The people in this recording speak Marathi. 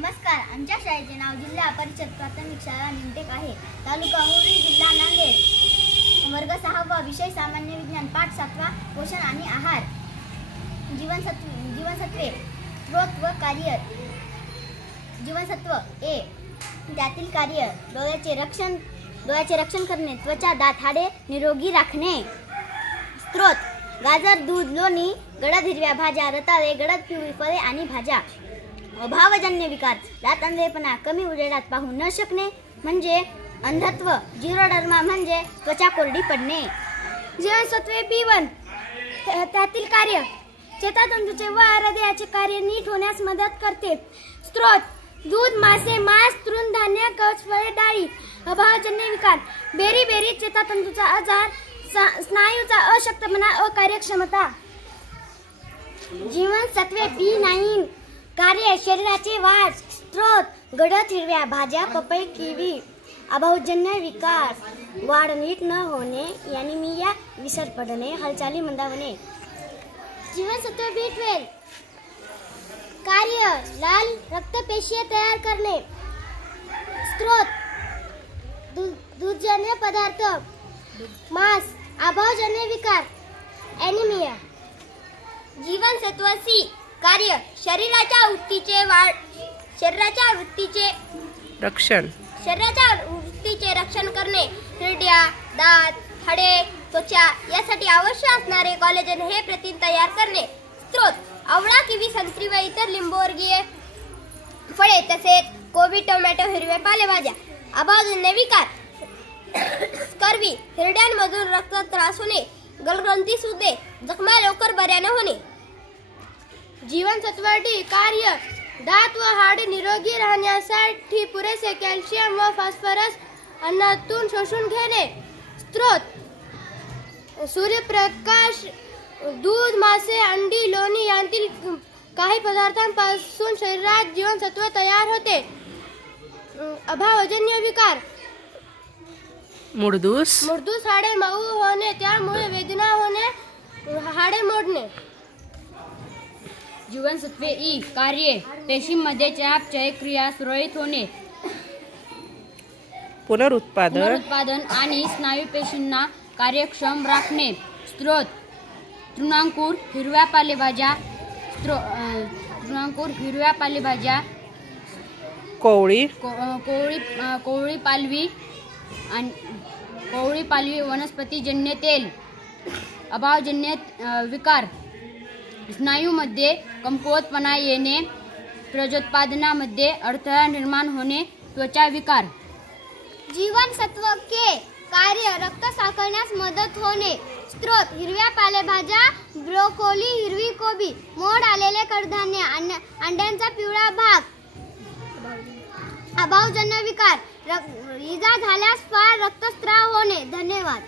नमस्कार. आमच्या शाळेचे नाव जिल्हा परिषद प्राथमिक शाळा निमटेक आहे. तालुका उमरी, जिल्हा नांदेड. वर्ग 6वा. विषय सामान्य विज्ञान. पाठ 7वा. पोषण आणि आहार. जीवनसत्वे, स्रोत व कार्य. जीवनसत्व ए. त्यातील कार्य: डोळ्याचे रक्षण करणे, त्वचा, दात, हाडे निरोगी राखणे. स्रोत: गाजर, दूध, लोणी, गडद हिरव्या भाज्या, रताळे, गडद पिवळी फळे आणि भाज्या. अभावजन्य विकार: दात, अंधेपणा, कमी उजेडात पाहू न शकणे म्हणजे अंधत्व. जीरोडर्मा म्हणजे त्वचा कोरडी पडणे. जीवनसत्वे B1. त्यातील कार्य: चेतातंतूचे व हृदयाचे कार्य नीट होण्यास मदत करते. स्रोत: दूध, मासे, मांस, तृणधान्य, कवच, फळे, डाळी. अभावजन्य विकार: बेरी, चेतातंतूचा आजार, स्नायूचा अशक्तपणा, अकार्यक्षमता. जीवनसत्वे B9. कार्य: शरीराची वाढ. स्रोत: गडद हिरव्या भाज्या, पपई, किवी. अभावजन्य विकार: वाढ नीट न होणे, ॲनिमिया, विसर पडणे, हालचाली मंदावणे. जीवनसत्व B12. कार्य: लाल रक्तपेशी तयार करणे. स्रोत: दूधजन्य पदार्थ, मांस. अभावजन्य विकार: ॲनिमिया. जीवनसत्व C. कार्य: शरीराच्या वृत्तीचे रक्षण करणे. हिरड्या, दात, हाडे, त्वचा यासाठी आवश्यक असणारे कोलेजन हे प्रथिन तयार करणे. स्रोत: आवळा, किवी, संत्री व इतर लिंबूवर्गीय फळे तसेच कोबी, टोमॅटो, हिरव्या पालेभाज्या. अभावजन्य विकार: स्कर्वी, हिरड्यांमधून रक्त त्रास होणे, गलग्रंथी सुजणे, जखमा लवकर बऱ्या न होणे. जीवनसत्व D. कार्य: दात व हाडे निरोगी राहण्यासाठी पुरेसे कॅल्शियम व फॉस्फरस अन्नातून शोषून घेणे. स्रोत: सूर्यप्रकाश, दूध, मासे, अंडी, लोणी यांतील काही पदार्थांपासून शरीरात जीवनसत्व तयार होते. अभावजन्य विकार: मुडदूस, हाडे मऊ होणे, त्यामुळे वेदना होणे, हाडे मोडणे. जीवनसत्वे E. कार्य: पेशींमध्ये चयापचय क्रिया सुरळीत होणे, पुनरुत्पादन आणि स्नायू पेशींना कार्यक्षम राखणे. स्रोत: तृणांकुर, हिरव्या पालेभाज्या, कोवळी पालवी, वनस्पतीजन्य तेल. अभावजन्य विकार: स्नायूमध्ये कमकुवतपणा येणे, प्रजोत्पादनामध्ये अडथळा निर्माण होणे, त्वचा विकार. जीवनसत्व K. कार्य: रक्त साकळण्यास मदत होणे. स्रोत: हिरव्या पालेभाज्या, ब्रोकोली, हिरवी कोबी, मोड आलेले कडधान्य, अंड्यांचा पिवळा भाग. अभावजन्य विकार: इजा झाल्यास फार रक्तस्राव होणे. धन्यवाद.